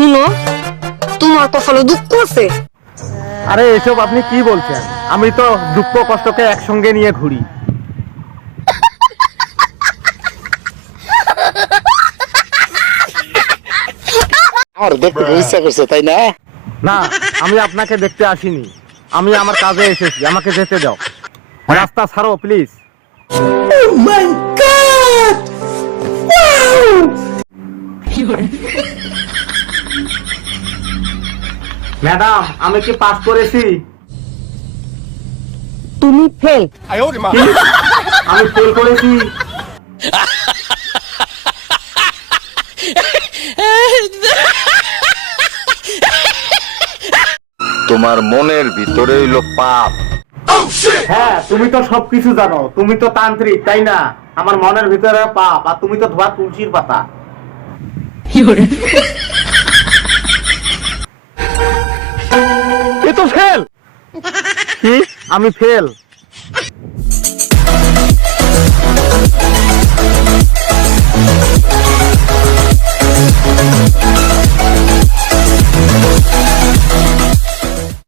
শুনো, তোমার কপালে দুঃখ আছে। আরে এসব আপনি কি বলছেন? আমি তো দুঃখ কষ্টকে একসঙ্গে নিয়ে ঘুরি। আমার দেখতে ইচ্ছা করছে, তাই না? না, আমি আপনাকে দেখতে আসিনি, আমি আমার কাজে এসেছি, আমাকে যেতে দাও। রাস্তা ছাড়ো প্লিজ। ম্যাডাম, আমি কি পাস করেছি? তুমি ফেল। কি? আমি ফেল করেছি? তোমার মনের ভিতরে হইলো পাপ। হ্যাঁ, তুমি তো সবকিছু জানো, তুমি তো তান্ত্রিক, তাই না? আমার মনের ভিতরে পাপ, আর তুমি তো ধোয়া তুলসীর পাতা। এ তো ফেল। কি? আমি ফেল?